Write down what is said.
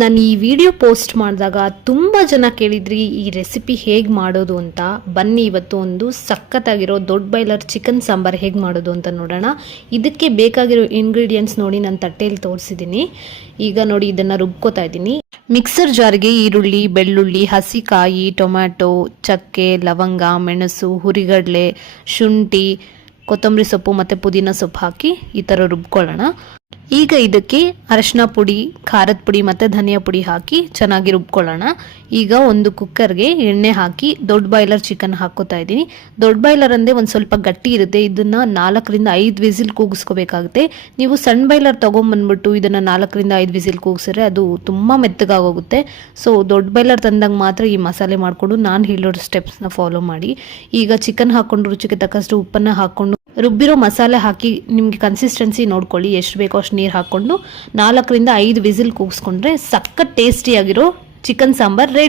ನಾನು ಈ video post ಮಾಡಿದಾಗ ತುಂಬ ಜನ ಕೇಳಿದ್ರಿ ಈ ರೆಸಿಪಿ ಹೇಗೆ ಮಾಡೋದು ಅಂತ. ಬನ್ನಿ ಇವತ್ತು ಒಂದು ಸಖತ್ತಾಗಿರೋ ದೊಡ್ಡ ಬಾಯ್ಲರ್ ಚಿಕನ್ ಸಾಂಬಾರ್ ಹೇಗೆ ಮಾಡೋದು ಅಂತ ನೋಡೋಣ. ಇದಕ್ಕೆ ಬೇಕಾಗಿರೋ ಇಂಗ್ರೀಡಿಯೆಂಟ್ಸ್ ನೋಡಿ ನಾನು ತಟ್ಟೆಯಲ್ಲಿ ತೋರಿಸಿದ್ದೀನಿ. ಈಗ ನೋಡಿ ಇದನ್ನು ರುಬ್ಕೋತಾ ಇದ್ದೀನಿ. ಮಿಕ್ಸರ್ ಜಾರ್ಗೆ ಈರುಳ್ಳಿ, ಬೆಳ್ಳುಳ್ಳಿ, ಹಸಿಕಾಯಿ, ಟೊಮ್ಯಾಟೊ, ಚಕ್ಕೆ, ಲವಂಗ, ಮೆಣಸು, ಹುರಿಗಡಲೆ, ಶುಂಠಿ, ಕೊತ್ತಂಬರಿ ಸೊಪ್ಪು ಮತ್ತು ಪುದೀನ ಸೊಪ್ಪು ಹಾಕಿ ಈ ಥರ ರುಬ್ಕೊಳ್ಳೋಣ. ಈಗ ಇದಕ್ಕೆ ಅರಶಿನ ಪುಡಿ, ಖಾರದ ಪುಡಿ ಮತ್ತು ಧನಿಯಾ ಪುಡಿ ಹಾಕಿ ಚೆನ್ನಾಗಿ ರುಬ್ಕೊಳ್ಳೋಣ. ಈಗ ಒಂದು ಕುಕ್ಕರ್ಗೆ ಎಣ್ಣೆ ಹಾಕಿ ದೊಡ್ಡ ಬಾಯ್ಲರ್ ಚಿಕನ್ ಹಾಕೋತಾ ಇದ್ದೀನಿ. ದೊಡ್ಡ ಬಾಯ್ಲರ್ ಅಂದರೆ ಒಂದು ಸ್ವಲ್ಪ ಗಟ್ಟಿ ಇರುತ್ತೆ. ಇದನ್ನು 4ರಿಂದ 5 ವಿಸಿಲ್ ಕೂಗಿಸ್ಕೋಬೇಕಾಗುತ್ತೆ. ನೀವು ಸಣ್ಣ ಬಾಯ್ಲರ್ ತೊಗೊಂಬಂದ್ಬಿಟ್ಟು ಇದನ್ನು 4ರಿಂದ 5 ವಿಸಿಲ್ ಕೂಗಿಸಿದ್ರೆ ಅದು ತುಂಬ ಮೆತ್ತಗಾಗೋಗುತ್ತೆ. ಸೊ ದೊಡ್ಡ ಬಾಯ್ಲರ್ ತಂದಾಗ ಮಾತ್ರ ಈ ಮಸಾಲೆ ಮಾಡಿಕೊಂಡು ನಾನು ಹೇಳೋ ಸ್ಟೆಪ್ಸ್ನ ಫಾಲೋ ಮಾಡಿ. ಈಗ ಚಿಕನ್ ಹಾಕ್ಕೊಂಡು ರುಚಿಗೆ ತಕ್ಕಷ್ಟು ಉಪ್ಪನ್ನು ಹಾಕ್ಕೊಂಡು ರುಬ್ಬಿರೋ ಮಸಾಲೆ ಹಾಕಿ ನಿಮಗೆ ಕನ್ಸಿಸ್ಟೆನ್ಸಿ ನೋಡ್ಕೊಳ್ಳಿ, ಎಷ್ಟು ಬೇಕೋ ಅಷ್ಟು ನೀರು ಹಾಕ್ಕೊಂಡು 4ರಿಂದ 5 ವಿಸಿಲ್ ಕೂಗಿಸ್ಕೊಂಡ್ರೆ ಸಖತ್ ಟೇಸ್ಟಿಯಾಗಿರೋ ಚಿಕನ್ ಸಾಂಬಾರ್ ರೆಡಿ.